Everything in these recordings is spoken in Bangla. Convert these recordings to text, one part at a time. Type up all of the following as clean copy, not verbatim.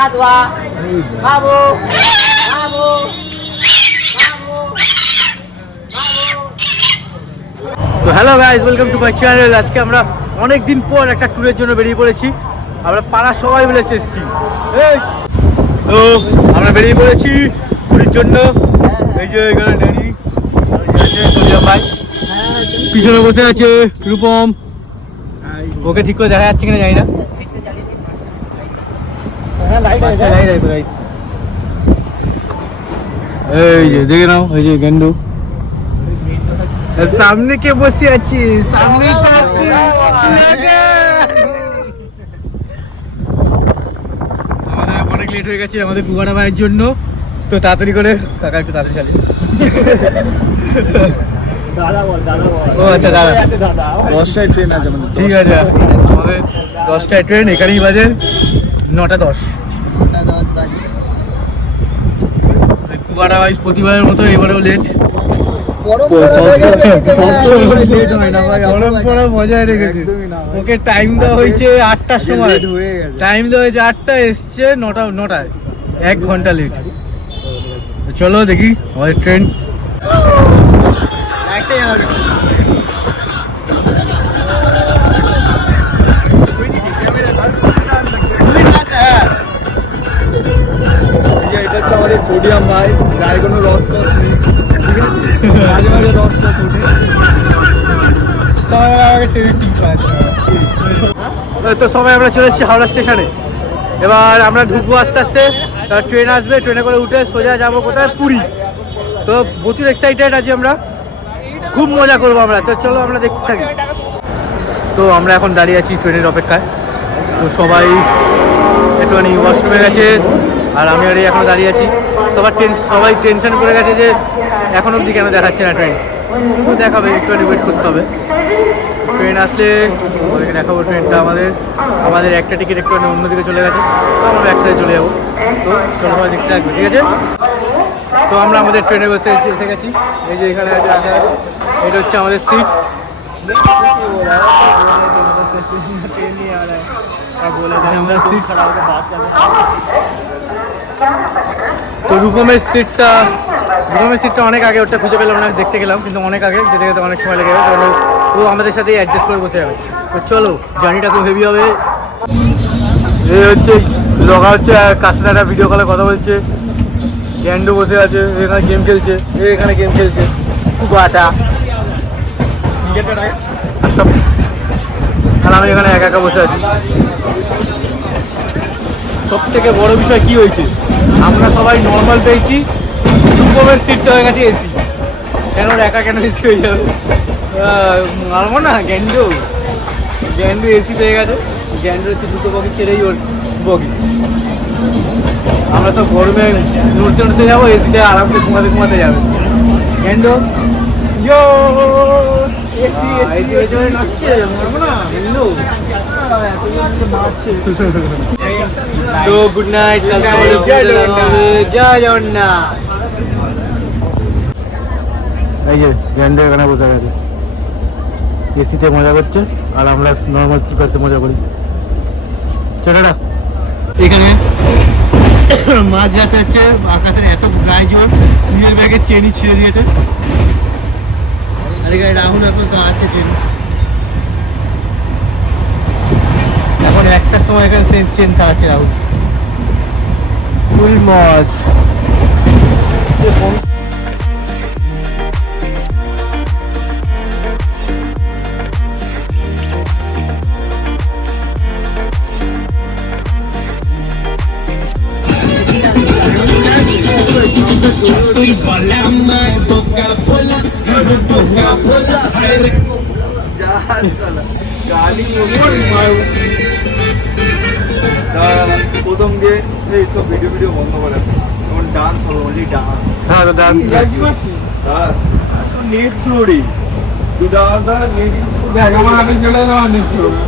তো hello guys, welcome to my channel. আজকে আমরা অনেক দিন পর একটা ট্যুরের জন্য বেরিয়ে পড়েছি। আমরা পাড়া সবাই মিলে এসেছি। তো আমরা বেরিয়ে পড়েছি ট্যুরের জন্য। এই যে এখানে ড্যাডি আছে, সোনিয়া ভাই পিছনে বসে আছে, রূপম। ওকে ঠিক করে দেখা যাচ্ছে কিনা জানি না। এই যে দেখে নাও, এই যে গেন্ডু সামনে কে বসে আছি, সামনে আমাদের অনেক লেট হয়ে গেছে আমাদের কুয়াটা ভাইয়ের জন্য। তো তাড়াতাড়ি করে কাকা একটু তাড়াতাড়ি চালিয়ে। ও আচ্ছা দাদা, 10টায় ট্রেন আছে আমাদের। ঠিক আছে, আমাদের 10টায় ট্রেন, এখানেই বাজে 9:10। কুয়াটা ভাই প্রতিবারের মতো এবারেও লেট। মজায় রেখেছে। ওকে টাইম দেওয়া হয়েছে 8টার সময়, টাইম দেওয়া হয়েছে 8টা, এসছে 9টায়, 1 ঘন্টা লেট। চলো দেখি আমাদের ট্রেন। এটা হচ্ছে আমাদের সোডিয়াম ভাই, যার কোনো রসকস নেই, ঠিক আছে? মাঝে মাঝে রসকস ওঠে। তো সবাই আমরা চলে এসেছি হাওড়া স্টেশনে। এবার আমরা ঢুকবো আস্তে আস্তে, ট্রেন আসবে, ট্রেনে করে উঠে সোজা যাবো কোথায়, পুরী। তো প্রচুর এক্সাইটেড আছি আমরা, খুব মজা করবো আমরা। তো চলো আমরা দেখতে থাকি। তো আমরা এখন দাঁড়িয়ে আছি ট্রেনের অপেক্ষায়। তো সবাই একটুখানি ওয়াশরুমে গেছে, আর আমি আর এখনো দাঁড়িয়ে আছি। সবাই টেনশন করে গেছে যে এখন অবধি কেন দেখাচ্ছে না ট্রেন। তো দেখাবে, একটুখানি ওয়েট করতে হবে। ট্রেন আসলে ওদেরকে দেখাবো ট্রেনটা। আমাদের একটা টিকিট একটুখানি অন্যদিকে চলে গেছে, তো আমরা একসাথে চলে যাবো। তো চলো সবাই দেখতে থাকবে, ঠিক আছে? তো আমরা আমাদের ট্রেনে বসে এসে গেছি। এই যে এখানে আছে, এটা হচ্ছে আমাদের সিট। তো রূপমের সিটটা অনেক আগে, ওটা খুঁজে পেলাম না, দেখতে গেলাম কিন্তু অনেক আগে, যেতে যেতে অনেক সময় লেগে যাবে। ও আমাদের সাথেই অ্যাডজাস্ট করে বসে যাবে। তো চলো, জার্নিটা খুব হেভি হবে। এই হচ্ছে লগা, হচ্ছে কাস্টমাররা ভিডিও কলে কথা বলছে, গ্যান্ডু বসে আছে এখানে গেম খেলছে, এখানে গেম খেলছে খুব আটা। আর আমি এখানে একা একা বসে আছি। সব থেকে বড় বিষয় কি হয়েছে, আমরা সবাই নর্মাল পেয়েছি, রূপমের সিটটা হয়ে গেছে এসি। কেন ওর একা কেন এসি হয়ে যাবে? মারবো না, গ্যান্ডু এসি পেয়ে গেছে। গ্যান্ডু হচ্ছে দুটো বগি ছেড়েই ওর বগি। আমরা সব গরমে নড়তে যাবো, এসিটা আরামসে ঘুমাতে যাবে। গ্যান্ডু ইয়ো তো গুড নাইট, জয় জগন্নাথ। এই যে গ্যান্ডু এখানে বসে গেছে, এসিতে মজা করছে, আর আমরা নর্মাল স্লিপার্সে মজা করি। ছোটটা এখানে মাঝ রাতে হচ্ছে, আকাশের এত গায়ে জোর, নিজের ব্যাগে চেনই ছিঁড়ে দিয়েছে। আর এখানে রাহুল এখন আছে চেন, এখন 1টার সময় এখানে চেন সারাচ্ছে রাহুল। ফুল মজ। প্রথম দিয়ে এইসব ভিডিও বন্ধ করে, এখন ডান্স হবে, অনলি ডান্স। হ্যাঁ তো ডান্স নেট স্লোরি তুই ডান্স নেট আমার আগে চলে যাওয়া নেট স্লোরি।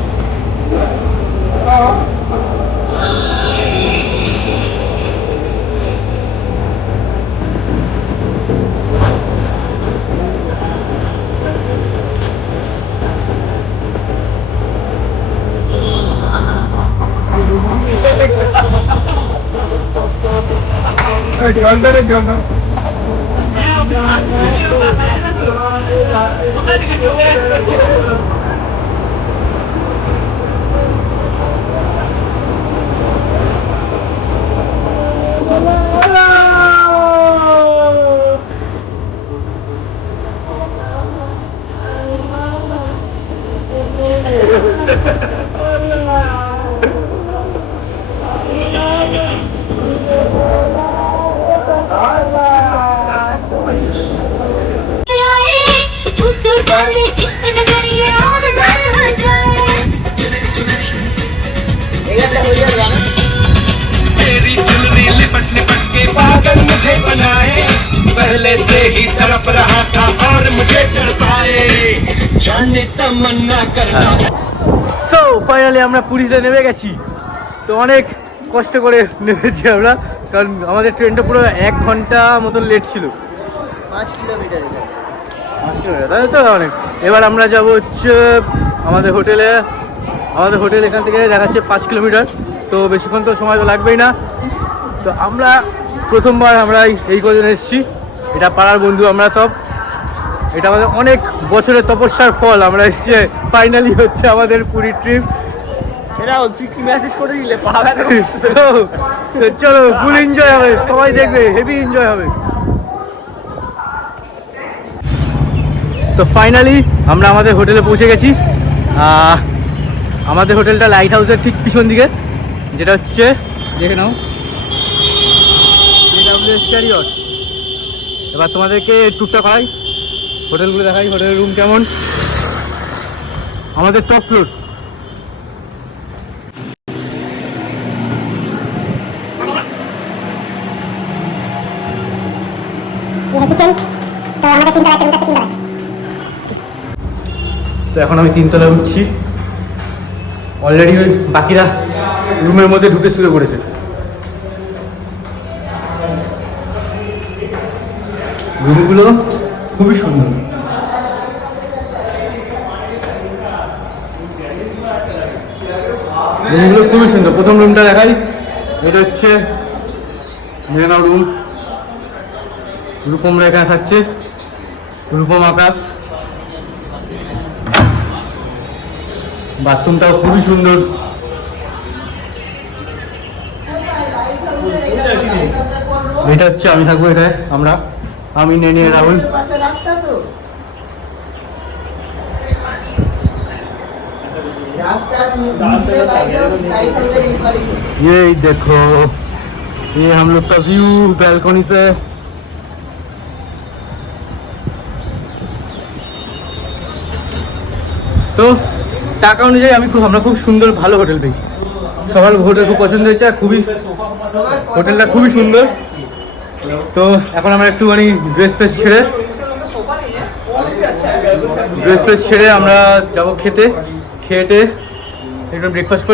तेरी चुनरी लिपट लिपट के पागल मुझे बनाए, पहले से ही तड़प रहा था और मुझे तड़पाए, जाने तमन्ना करना। সো ফাইনালি আমরা পুরীতে নেমে গেছি। তো অনেক কষ্ট করে নেমেছি আমরা, কারণ আমাদের ট্রেনটা পুরো 1 ঘন্টা মতন লেট ছিল। 5 কিলোমিটার, তাই তো অনেক। এবার আমরা যাব হচ্ছে আমাদের হোটেলে। আমাদের হোটেল এখান থেকে দেখাচ্ছে 5 কিলোমিটার, তো বেশিক্ষণ তো সময় তো লাগবেই না। তো আমরা প্রথমবার আমরা এই কজন এসেছি, এটা পাড়ার বন্ধু আমরা সব। এটা আমাদের অনেক বছরের তপস্যার ফল, আমরা এসেছি। ফাইনালি হচ্ছে আমাদের পুরী ট্রিপ। মেসেজ করে দিলে চলো, ফুল এনজয় হবে, সবাই দেখবে, হেভি এনজয় হবে। তো ফাইনালি আমরা আমাদের হোটেলে পৌঁছে গেছি। আমাদের হোটেলটা লাইট হাউসের ঠিক পিছন দিকে, যেটা হচ্ছে দেখে নাও ক্যারিয়র। এবার তোমাদেরকে ট্যুরটা করাই, হোটেলগুলো দেখাই, হোটেলের রুম কেমন। আমাদের টপ ফ্লোর। তো এখন আমি 3 তলায় উঠছি। অলরেডি ওই বাকিরা রুমের মধ্যে ঢুকে শুয়ে পড়েছে। রুমগুলো খুবই সুন্দর। রুমগুলো খুবই সুন্দর। প্রথম রুমটা দেখাই, এটা হচ্ছে রুম। রূপম রেখা থাকছে, রূপম আকাশ। বাথরুমটাও খুবই সুন্দর। এটা হচ্ছে আমি থাকবো এটায়, আমি নেনে রাহুল। ये देखो, ये हम लोग का व्यू बैल्कनी से। তো টাকা অনুযায়ী আমরা খুব সুন্দর ভালো হোটেল পেয়েছি। সবার হোটেল খুব পছন্দ হয়েছে, আর হোটেলটা খুবই সুন্দর। তো এখন আমরা একটুখানি ড্রেস ফ্রেস ছেড়ে আমরা যাব খেতে। খেয়ে একটু ব্রেকফাস্ট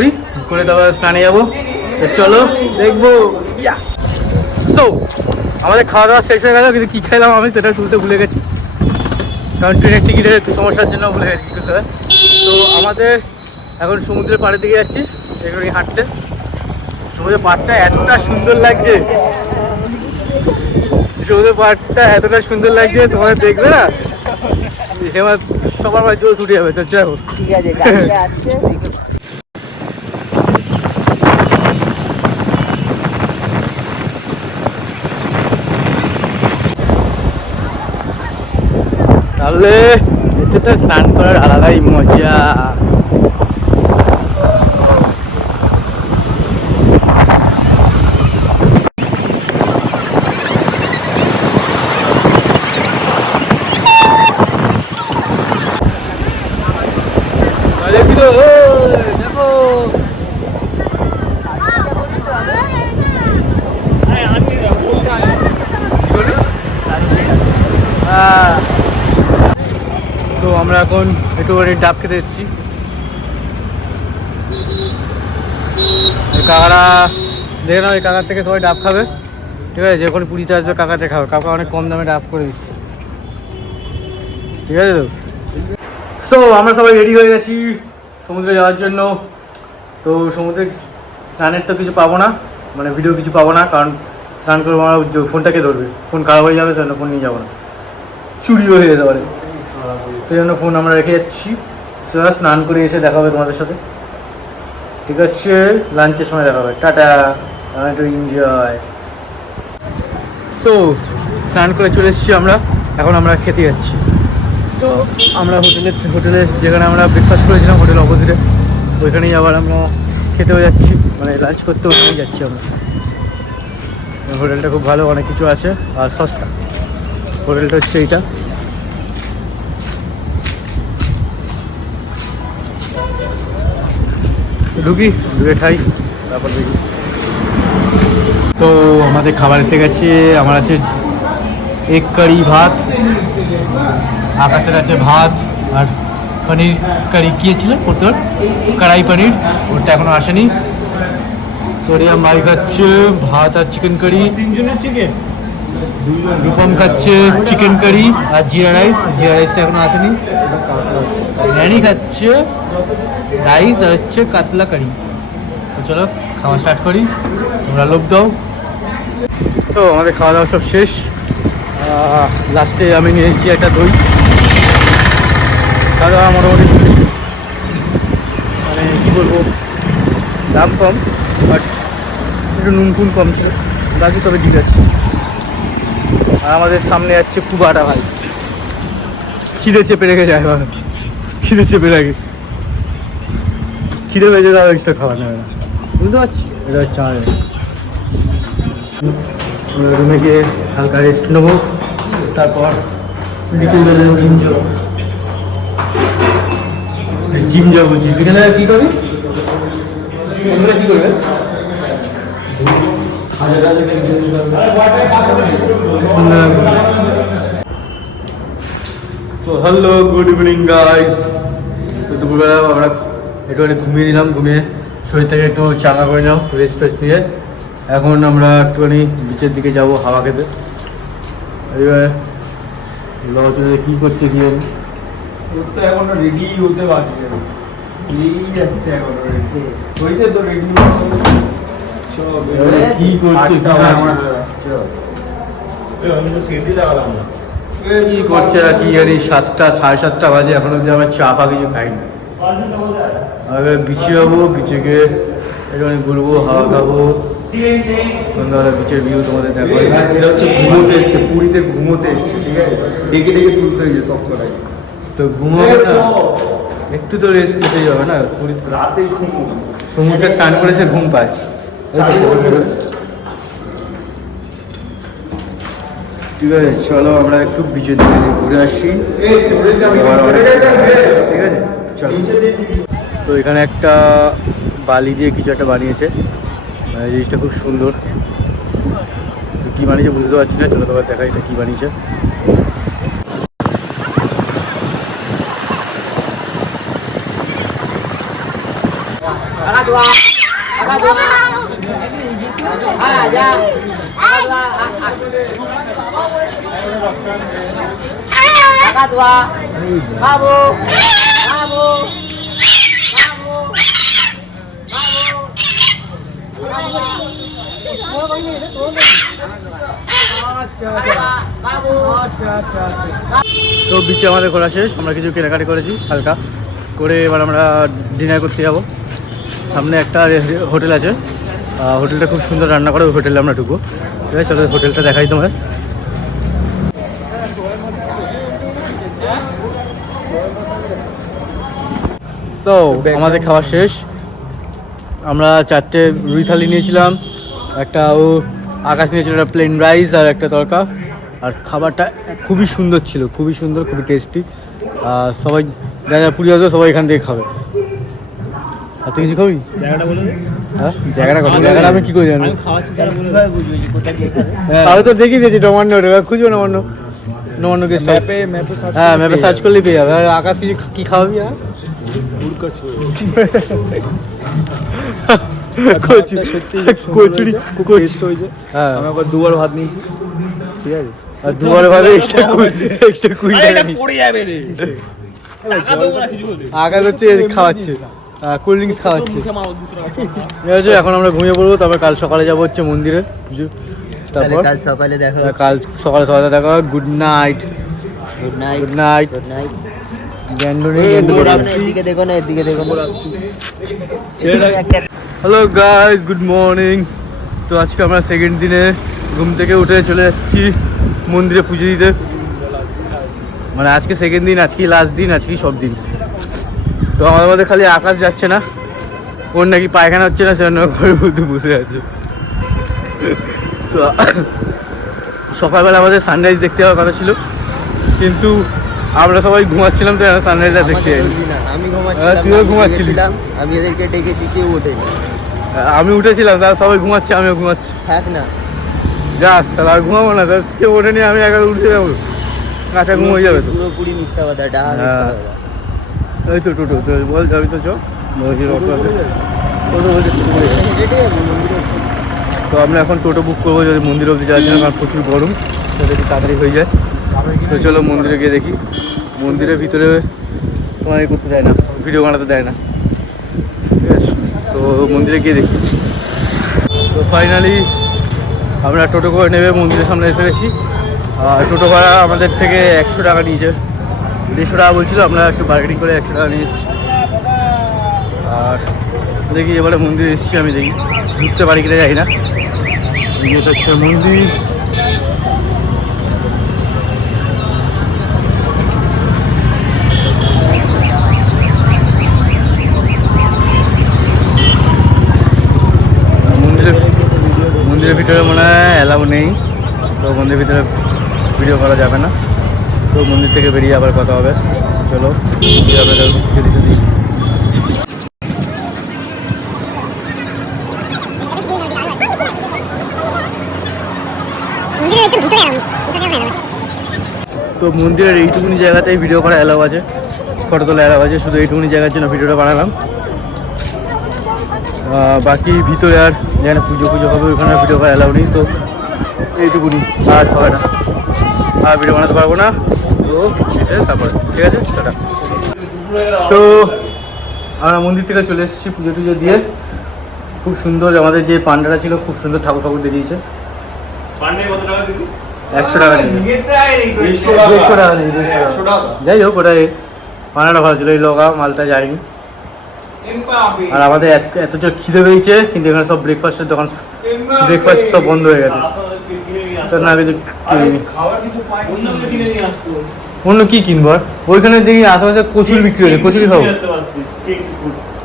করে তারপর স্নানে যাবো। চলো দেখবো। সো আমাদের খাওয়া দাওয়া শেষ হয়ে গেল, কিন্তু কী খেলাম আমি সেটা তুলতে ভুলে গেছি, কারণ ট্রেনের টিকিটের একটু সমস্যার জন্য ভুলে গেছি তুলতে। তো আমাদের এখন সমুদ্রের পাড়ের দিকে যাচ্ছি একটু হাঁটতে। সমুদ্রের পাড়টা এতটা সুন্দর লাগছে, তোমাদের দেখবে না, সবার জোর ছুটে যাবে। ঠিক আছে, তাহলে এতে তো স্নান করার আলাদাই মজা। দেখো তো আমরা এখন একটুখানি ডাব খেতে এসেছি। কাকারা দেখে নাও, এই কাকার থেকে সবাই ডাব খাবে, ঠিক আছে? যখন পুরীতে আসবে কাকাতে খাবে, কাকা অনেক কম দামে ডাব করে দিচ্ছে, ঠিক আছে? তো সো আমরা সবাই রেডি হয়ে গেছি সমুদ্রে যাওয়ার জন্য। তো সমুদ্রে স্নানের তো কিছু পাবো না, মানে ভিডিও কিছু পাবো না, কারণ স্নান করবো আমরা, ফোনটাকে ধরবে, ফোন খারাপ হয়ে যাবে, সেজন্য ফোন নিয়ে যাবো না, চুরিও হয়ে যেতে পারে, সেই জন্য ফোন আমরা রেখে যাচ্ছি। সেটা স্নান করে এসে দেখা হবে তোমাদের সাথে, ঠিক আছে? লাঞ্চের সময় দেখা হবে, টাটা, একটু এনজয়। সো স্নান করে চলে এসেছি আমরা, এখন আমরা খেতে যাচ্ছি। তো আমরা হোটেলে যেখানে আমরা ব্রেকফাস্ট করেছিলাম, হোটেল অপোজিটে, ওইখানেই আবার আমরা খেতেও যাচ্ছি, মানে লাঞ্চ করতে ওখানেই যাচ্ছি আমরা। হোটেলটা খুব ভালো, অনেক কিছু আছে আর সস্তা। হোটেলটা হচ্ছে এইটা। ঢুকে খাই, তারপর দেখি। তো আমাদের খাবার এসে গেছে, আমার আছে এগ কারি ভাত, আকাশের আছে ভাত, আর পনির কারি কী ছিল ওর, কড়াই পনির, ওটা এখনও আসেনি। সোরিয়াম ভাই খাচ্ছে ভাত আর চিকেন কারি, রূপম খাচ্ছে চিকেন কারি আর জিরা রাইসটা এখনো আসেনি। ন্যানি খাচ্ছে রাইস আর হচ্ছে কাতলা কারি। তো চলো খাওয়া স্টার্ট করি, তোমরা লোভ দাও। তো আমাদের খাওয়া দাওয়া সব শেষ, লাস্টে আমি নিয়েছি একটা দই। খাওয়া দাওয়া মোটামুটি মানে কী বলবো, দাম কম, বাট একটু নুন ফুন কম ছিল, বাকি তবে ঠিক আছে। আর আমাদের সামনে যাচ্ছে কুবাটা ভাই, খিদে চেপে রেখে যায়, খিদে চেপে রাখে, খিদে পেয়েছে তাও এক্সট্রা খাবার নেবে না, বুঝতে পারছি? এটা হচ্ছে আমাদের। রুমে গিয়ে হালকা রেস্ট নেবো, তারপর বিকেলবেলা জিম যাবো। বিকেলে কী করবি? কী করবে? তো হ্যালো, গুড ইভিনিং গাইস। তো দুপুরবেলা আমরা একটুখানি ঘুমিয়ে নিলাম, ঘুমিয়ে শরীরটাকে একটু চাঙ্গা করে নাও, রেস্ট ফ্রেস্ট নিয়ে। এখন আমরা একটুখানি বিচের দিকে যাব হাওয়া খেতে। এবার কী করছে কি জানি, ওর তো এখনো রেডি হতে বাকি যাচ্ছে, এখনো রেডি হয়েছে তো, রেডি কি করছে কি করছে কি জানি, 7টা 7:30 বাজে, এখন অব্দি আমরা চা ফা কিছু খাইনি। আগে বিচে যাবো, বিচে গিয়ে একটুখানি ঘুরবো, হাওয়া খাবো, সন্ধ্যাবেলা বিচের ভিউ তোমাদের দেখো। এটা হচ্ছে ঘুমোতে এসছে, পুরীতে ঘুমোতে এসছে, ঠিক আছে? ডেকে ডেকে তুলতে হয়েছে সব কটাই। তো ঘুমাবো না, একটু তো রেস্ট নিতে যাবে না পুরীতে, রাতে ঘুমো, সমুদ্রে স্নান করে সে ঘুম পায়। ঠিক আছে, চলো আমরা একটু বিচের দিকে ঘুরে আসি, ঠিক আছে? চলো। তো এখানে একটা বালি দিয়ে কিছু একটা বানিয়েছে, জিনিসটা খুব সুন্দর। কী বানিয়েছে বুঝতে পারছি না, চলো তোমার দেখাই এটা কী বানিয়েছে। তো বিচে আমাদের ঘোরা শেষ, আমরা কিছু কেনাকাটি করেছি হালকা করে, এবার আমরা ডিনার করতে যাবো। সামনে একটা হোটেল আছে, হোটেলটা খুব সুন্দর রান্না করে, ওই হোটেলে আমরা ঢুকবো। ঠিক আছে, চলো হোটেলটা দেখাই তোমার। তো আমাদের খাওয়া শেষ, আমরা 4টে রুই থালি নিয়েছিলাম, একটা আকাশ নিয়েছিল একটা প্লেন রাইস আর একটা তরকা। আর খাবারটা খুবই সুন্দর ছিল, খুবই সুন্দর, খুবই টেস্টি। সবাই যারা পুরী আসবে সবাই এখান থেকে খাবে। আর তুই কিছু খাবি? জায়গাটা বলে, হ্যাঁ জায়গাটা কথা, জায়গাটা আমি কী করে জানি? আমি তো দেখিয়ে দিয়েছি নবান্ন, খুঁজবে নবান্ন গেস্ট হাউস। হ্যাঁ ম্যাপে সার্চ করলেই পেয়ে যাবে। আর আকাশ কিছু কী খাওয়াবি? হ্যাঁ কচুরি হয়েছে। হ্যাঁ আমি আবার দুবার ভাত নিয়েছি, ঠিক আছে? আর দুবার ভাতে এক্সট্রা 20 টাকা আকাশ হচ্ছে খাওয়াচ্ছে, কোল্ড ড্রিঙ্কস খাওয়াচ্ছে। ঠিক আছে, এখন আমরা ঘুমিয়ে পড়বো, তারপর কাল সকালে যাবো হচ্ছে মন্দিরে পুজো। তারপর কাল সকালে দেখা কাল সকালে সকালে দেখা good night good night good night good night গ্যান্ডুনি এদিকে দেখো না এদিকে দেখো হ্যালো গাইস গুড মর্নিং। তো আজকে আমরা সেকেন্ড দিনে ঘুম থেকে উঠে চলে যাচ্ছি মন্দিরে পুজো দিতে। মানে আজকে সেকেন্ড দিন, আজকেই লাস্ট দিন, আজকেই সব দিন। তো আমাদের মধ্যে খালি আকাশ যাচ্ছে না, ওর নাকি পায়খানা হচ্ছে না, সেজন্য ঘরের মধ্যে বসে আছে। তো সকালবেলা আমাদের সানরাইজ দেখতে যাওয়ার কথা ছিল, কিন্তু আমরা সবাই ঘুমাচ্ছিলাম, তো সানরাইজ আর দেখতে যাইনি। আমি তুইও ঘুমাচ্ছিলিস? আমি এদেরকে ডেকেছি, কেউ ওঠেনি। আমি উঠেছিলাম, তারা সবাই ঘুমাচ্ছে, আমিও ঘুমাচ্ছি। থাক না, যাস তাহলে আর ঘুমাবো না, কেউ ওঠেনি, আমি একা উঠে যাবো, কাঁচা ঘুম হয়ে যাবে তো। পুরোপুরি মিথ্যা কথা, ডাহা মিথ্যা হ্যাঁ। কথা। এই তো টোটো বল, যাবি তো চ। তো আমরা এখন টোটো বুক করবো যদি মন্দির অবধি যাওয়ার জন্য, কারণ প্রচুর গরম, যাতে একটু তাড়াতাড়ি হয়ে যায়। তো চলো মন্দিরে গিয়ে দেখি। মন্দিরের ভিতরে তোমার করতে দেয় না, ভিডিও বানাতে দেয় না, ঠিক আছে? তো মন্দিরে গিয়ে দেখি। তো ফাইনালি আমরা টোটো করে নেবে মন্দিরের সামনে এসে গেছি। আর টোটো ভাড়া আমাদের থেকে 100 টাকা নিয়েছে, 150 টাকা বলছিল, আমরা একটু বার্গেনিং করে 100 টাকা নিয়ে এসেছি। আর দেখি এবারে মন্দিরে এসেছি, আমি দেখি ঢুকতে পারি কিনা যাই না। এটা হচ্ছে মন্দির। মন্দিরের ভিতরে মনে হয় অ্যালাউ নেই, তো মন্দিরের ভিতরে ভিডিও করা যাবে না। তো মন্দির থেকে বেরিয়ে আবার কথা হবে। চলো আপনাদের পুজো দিতে দিই। তো মন্দিরের এইটুকুনি জায়গাতেই ভিডিও করা অ্যালাউ আছে, ফটো তোলা অ্যালাউ আছে, শুধু এইটুকুনি জায়গার জন্য ভিডিওটা বানালাম। বাকি ভিতরে আর যেখানে পুজো হবে ওখানে ভিডিও করা অ্যালাউ নেই, তো এইটুকুনি আর হবে না, আর ভিডিও বানাতে পারবো না। তো এসে তারপরে ঠিক আছে টাটা। তো আমরা মন্দির থেকে চলে এসেছি পুজো টুজো দিয়ে। খুব সুন্দর, আমাদের যে পান্ডাটা ছিল খুব সুন্দর ঠাকুর দেখিয়েছে। 100 টাকা নিয়ে 150 টাকা নিয়ে 150 টাকা। যাই হোক, ওটাই পান্ডাটা ভালো ছিল, এই লগা মালটা যায়নি। আর আমাদের এত জোর খিদে পেয়েছে, কিন্তু এখানে সব ব্রেকফাস্টের দোকান, ব্রেকফাস্ট সব বন্ধ হয়ে গেছে। তো না কিছু কিনিনি। অন্য কি কিনবো? ওইখানে দেখি আশেপাশে কচুরি বিক্রি হচ্ছে, কচুরি খাবো।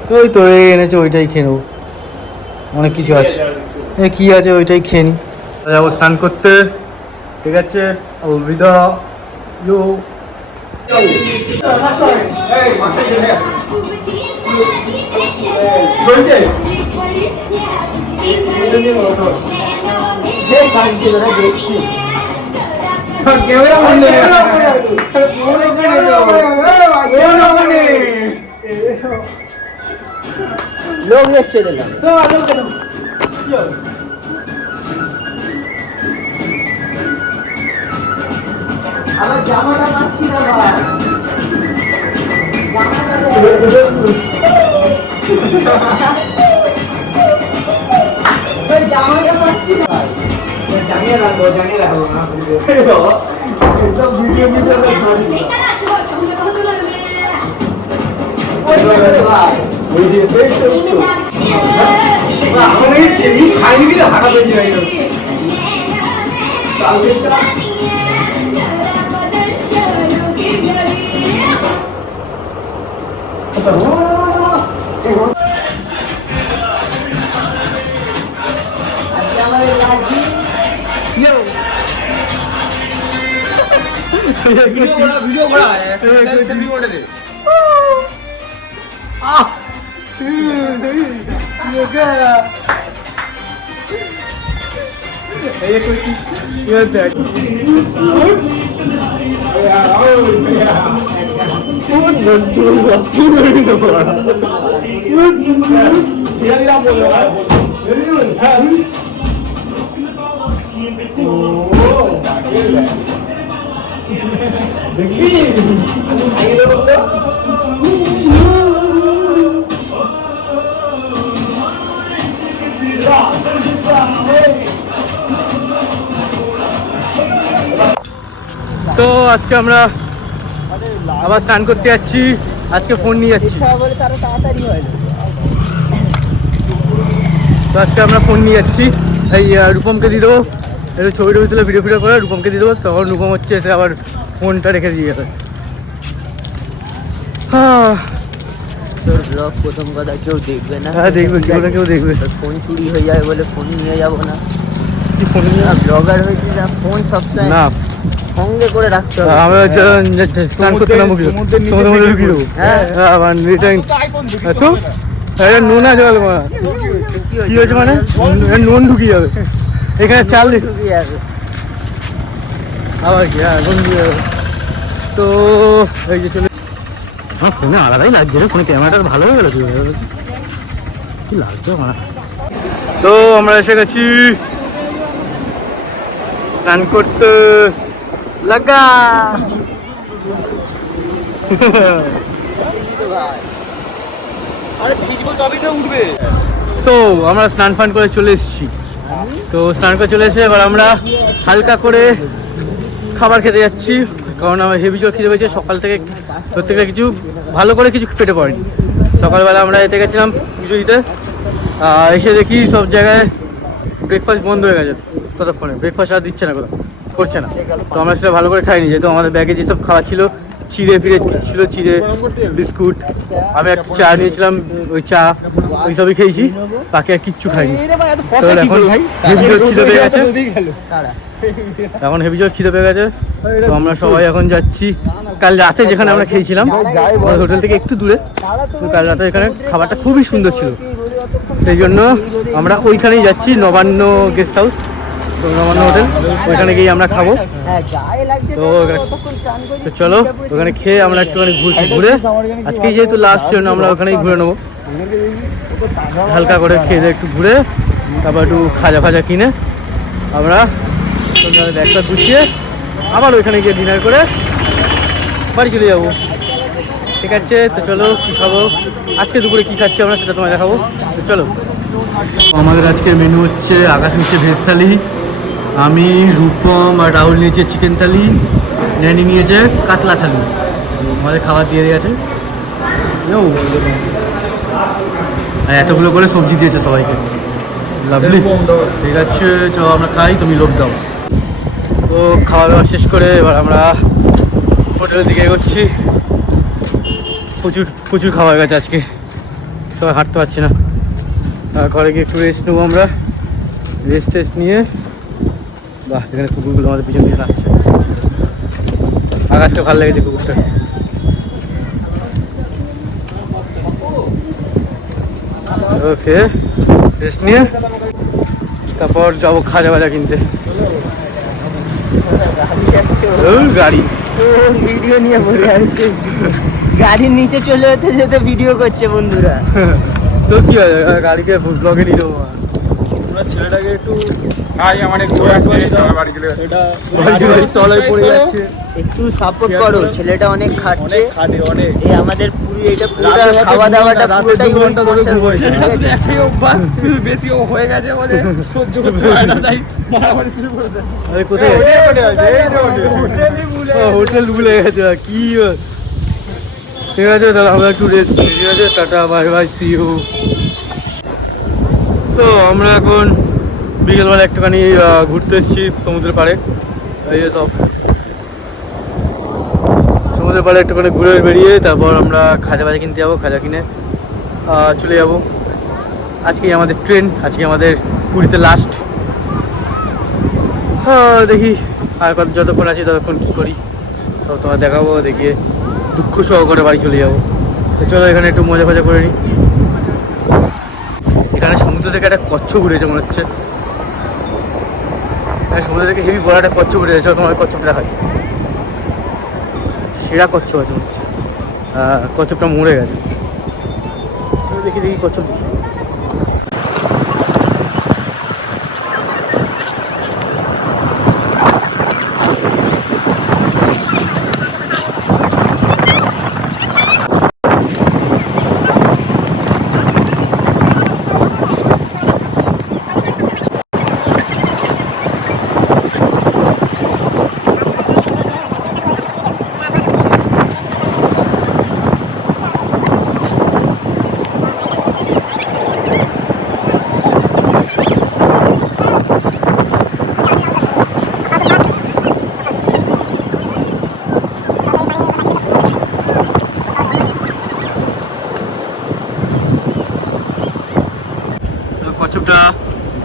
তো ওই তো এনেছে, ওইটাই খেয়ে নেবো। অনেক কিছু আছে, কি আছে ওইটাই খেয়ে নি। যাবো স্নান করতে, ঠিক আছে? অলবিদা ইউ। লোক দেখছে দিলাম। আমার জামাটা পাচ্ছি না ভাই, জামাটা পাচ্ছি না ভাই। জানিয়ে রাখবো না সব ভিডিও খাইনি কিন্তু হাঁটা পেয়েছি ভিডিও করা দেখি তো আজকে আমরা আবার স্নান করতে যাচ্ছি, আজকে ফোন নিয়ে যাচ্ছি। বলে তারা তাড়াতাড়ি হয় না। তো আজকে আমরা ফোন নিয়ে যাচ্ছি, এই রূপমকে দিয়ে দেবো, একটু ছবি টবি তুলে ভিডিও ফিডিও করে রূপমকে দিয়ে দেবো, তখন রূপম হচ্ছে এসে আবার ফোনটা রেখে দিয়ে গেছে। তোর ব্লগ প্রথম কথা কেউ দেখবে না। হ্যাঁ দেখবে, কেউ না কেউ দেখবে। ফোন চুরি হয়ে যাবে বলে ফোন নিয়ে যাব না। কি ফোন নিয়ে ব্লগার হয়েছে যা, ফোন সবসময় না সঙ্গে করে রাখতে হবে। আমরা স্নান করতে নামবো কি সমুদ্রের মধ্যে ঢুকিয়ে দেবো। হ্যাঁ তো এটা নুন আছে বল, কি হয়েছে মানে নুন ঢুকিয়ে যাবে এখানে, চাল ঢুকে যাবে। আবার কি, হ্যাঁ নুন ঢুকিয়ে যাবে। তো এই যে চলে আমার ফোনে আলাদাই লাগছে রে, ফোনে ক্যামেরাটা ভালো হয়ে গেল, কি লাগছে আমার। তো আমরা এসে গেছি স্নান করতে। লাগা সো আমরা স্নান ফান করে চলে এসেছি। তো স্নান করে চলে এসে এবার আমরা হালকা করে খাবার খেতে যাচ্ছি, কারণ আমার হেভি জোর খিদে পেয়েছে সকাল থেকে। প্রত্যেকটা কিছু ভালো করে কিছু পেটে পড়েনি। সকালবেলা আমরা এতে গেছিলাম পুজো দিতে, এসে দেখি সব জায়গায় ব্রেকফাস্ট বন্ধ হয়ে গেছে। ততক্ষণে ব্রেকফাস্ট আর দিচ্ছে না, কোথাও করছে না। তো আমরা সেটা ভালো করে খাইনি, যেহেতু আমাদের ব্যাগে যেসব খাবার ছিল, চিড়ে ফিরে কিছু ছিল, চিড়ে বিস্কুট, আমি একটা চা নিয়েছিলাম, ওই চা ওই সবই খেয়েছি, বাকি আর কিচ্ছু খাইনি। তো এখন হেভি জোর খিদে পেয়ে গেছে, এখন হেভি জোর খিদে পেয়ে গেছে। তো আমরা সবাই এখন যাচ্ছি কাল রাতে যেখানে আমরা খেয়েছিলাম, আমাদের হোটেল থেকে একটু দূরে। তো কাল রাতে এখানে খাবারটা খুবই সুন্দর ছিল, সেই জন্য আমরা ওইখানেই যাচ্ছি, নবান্ন গেস্ট হাউস, তো নবান্ন হোটেল, ওইখানে গিয়ে আমরা খাবো। তো তো চলো ওখানে খেয়ে আমরা একটুখানি ঘুরে, আজকে যেহেতু লাস্ট জন্য আমরা ওখানেই ঘুরে নেবো, হালকা করে খেয়ে একটু ঘুরে, তারপর একটু খাজা ফাজা কিনে আমরা ব্যাগটা গুছিয়ে আবার ওইখানে গিয়ে ডিনার করে বাড়ি চলে যাবো। ঠিক আছে, তো চলো কী খাবো আজকে, দুপুরে কী খাচ্ছি আমরা সেটা তোমায় দেখাবো। তো চলো, আমাদের আজকের মেনু হচ্ছে, আকাশ নিচ্ছে ভেজ থালি, আমি রূপম আর রাহুল নিয়েছে চিকেন থালি, ন্যানি নিয়েছে কাতলা থালি। আমাদের খাবার দিয়ে গেছে, আর এতগুলো করে সবজি দিয়েছে সবাইকে, লাভলি। ঠিক আছে চলো আমরা খাই, তুমি লোভ দাও। তো খাওয়া দাওয়া শেষ করে এবার আমরা হোটেলের দিকে এগোচ্ছি। প্রচুর খাওয়া হয়ে গেছে আজকে, সবাই হাঁটতে পারছি না। ঘরে গিয়ে একটু রেস্ট নেবো আমরা, রেস্ট নিয়ে, বাহ এখানে কুকুরগুলো আমাদের পিছন পিছন আসছে, আকাশকে ভালো লেগেছে কুকুরটা। ওকে রেস্ট নিয়ে তারপর যাবো খাজা বাজা কিনতে। গাড়ি ভিডিও নিয়ে বসে আছে, গাড়ির নিচে চলে যেতে যেতে ভিডিও করছে বন্ধুরা। তো কি হয়, গাড়িকে ব্লগে নিয়ে নেবো। ছেলেটাকে একটু তলায় পড়ে যাচ্ছে, একটু সাপোর্ট করো, ছেলেটা অনেক খাটছে। অনেক এই আমাদের পুরো এটা পুরো খাওয়া দাওয়াটা পুরোটাই বেশি হয়ে গেছে বলে সহ্য করতে পারে না, তাই মারামারি শুরু করে দেয়। আরে কোথায় হোটেল ভুলে গেছে কি। ঠিক আছে তাহলে আমরা একটু রেস্ট করি। ঠিক আছে, tata bye bye, see you. So আমরা এখন বিকেলবেলা একটুখানি ঘুরতে এসেছি সমুদ্রের পাড়ে, এই সব সমুদ্রের পাড়ে একটুখানি ঘুরে বেরিয়ে তারপর আমরা খাজা বাজা কিনতে যাবো, খাজা কিনে চলে যাব। আজকেই আমাদের ট্রেন, আজকে আমাদের পুরীতে লাস্ট। দেখি আর যতক্ষণ আছি ততক্ষণ কী করি সব তোমার দেখাবো, দেখিয়ে দুঃখ সহকারে বাড়ি চলে যাবো। তো চলো এখানে একটু মজা ফজা করে নিই। এখানে সমুদ্র থেকে একটা কচ্ছপ উঠেছে মনে হচ্ছে, সমুদ্র থেকে হেভি বড় একটা কচ্ছপ উঠে গেছে, তোমার কচ্ছপটা দেখাই, সেরা কচ্ছপ আছে মনে হচ্ছে। কচ্ছপটা মরে গেছে, চলো দেখি কচ্ছপ দেখি। কচ্ছপটা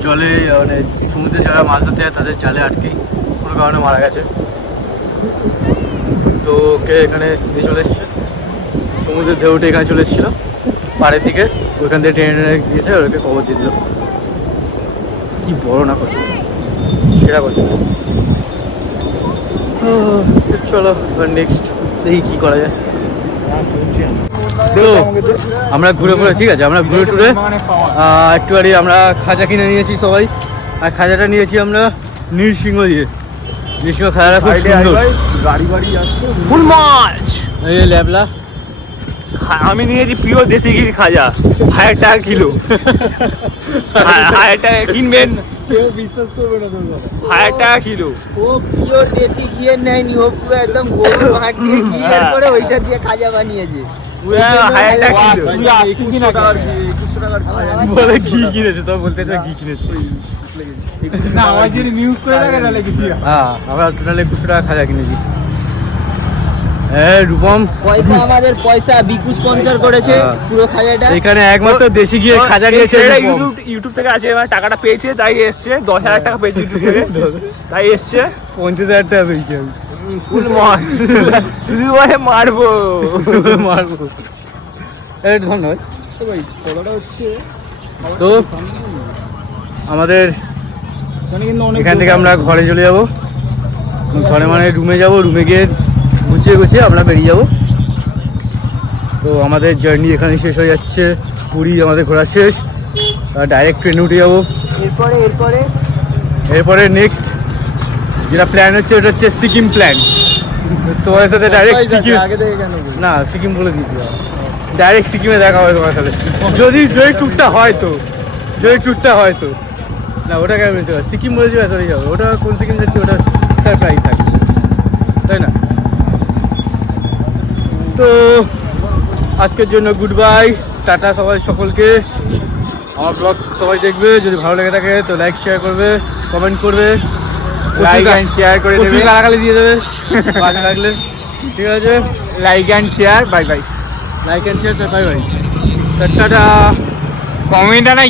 জলে মানে সমুদ্রে যারা মাছ ধরতে যায় তাদের জালে আটকেই কোনো কারণে মারা গেছে। তো ওকে এখানে দিয়ে চলে এসছে, সমুদ্রের ঢেউটে এখানে চলে এসেছিলো পাড়ের দিকে, ওইখান থেকে টেনে টেনে গিয়েছে, ওকে খবর দিয়ে দিল। কি বড় না কচ্ছপ, সেটা কচ্ছপ। চলো এবার নেক্সট দেখি কী করা যায়। তো আমরা ঘুরে ঘুরে, ঠিক আছে, আমরা ঘুরে টুরে একটুখানি আমরা খাজা কিনে নিয়েছি সবাই, আর খাজাটা নিয়েছি আমরা নীলসিংহ দিয়ে। নীলসিংহ খাজাটা খুব সুন্দর, গাড়ি বাড়ি যাচ্ছে। ফুল মাছ। এই ল্যাবলা আমি নিয়েছি পিওর দেশি ঘি খাজা, 1000 টাকা কিলো। 1000 টাকা কিনবেন, কেউ বিশ্বাস করবে না তোর কথা। 1000 টাকা কিলো। ও পিওর দেশি ঘিয়ের নেয়নি, ও পুরো একদম গরুর হাট দিয়ে ঘি বের করে ওইটা দিয়ে খাজা বানিয়েছে। পুরো 1000 টাকা কিলো। 2100 টাকার ঘি, 2100 টাকার খাজা। বলে ঘি কিনেছে, সব বলতে ঘি কিনেছে। না আমার যদি নিউজ করে রাখে তাহলে কি দিয়া? হ্যাঁ, আমরা টোটাল 2100 টাকা খাজা কিনেছি। রূপম পয়সা আমাদের পয়সা বিকু স্পন্সর করেছে পুরো খাজাটা। এখানে একমাত্র দেশি গিয়ে খাজা নিয়েছে রূপম। ইউটিউব থেকে আছে, এবার টাকাটা পেয়েছে তাই এসছে। 10,000 টাকা পেয়েছে ইউটিউব থেকে তাই এসছে। 50,000 টাকা পেয়েছি আমি। ফুল মাছ শুধু বলে মারবো মারবো। ধন্যবাদ। তো ভাই কথাটা হচ্ছে তো আমাদের এখানে কিন্তু অনেক এখান থেকে আমরা ঘরে চলে যাব, ঘরে মানে রুমে যাব, রুমে গিয়ে গুছিয়ে গুছিয়ে আমরা বেরিয়ে যাব। তো আমাদের জার্নি এখানে শেষ হয়ে যাচ্ছে, পুরী আমাদের ঘোরা শেষ, ডাইরেক্ট ট্রেনে উঠে যাবো। এরপরে নেক্সট যেটা প্ল্যান হচ্ছে ওটা হচ্ছে সিকিম প্ল্যান। তোমার সাথে ডাইরেক্ট সিকিম, আগে থেকে কেন বলবি? না সিকিম বলে দিয়েছি, ডাইরেক্ট সিকিমে দেখা হবে তোমার সাথে, যদি ট্যুরটা হয় তো, যদি ট্যুরটা হয় তো। না ওটা কেন বলতে পারছি, সিকিম বলেছি আসলে যাবে, ওটা কোন সিকিম যাচ্ছি ওটা সারপ্রাইজ থাকবে, তাই না? তো আজকের জন্য গুড বাই, টাটা সবাই, সকলকে। আমার ব্লগ সবাই দেখবে, যদি ভালো লেগে থাকে তো লাইক শেয়ার করবে, কমেন্ট করবে, লাইক অ্যান্ড শেয়ার করে দেবে, গালাগালি দিয়ে দেবে ভালো লাগলে, ঠিক আছে? Like and share, bye bye. Like and share, bye bye, tata. Comment নাই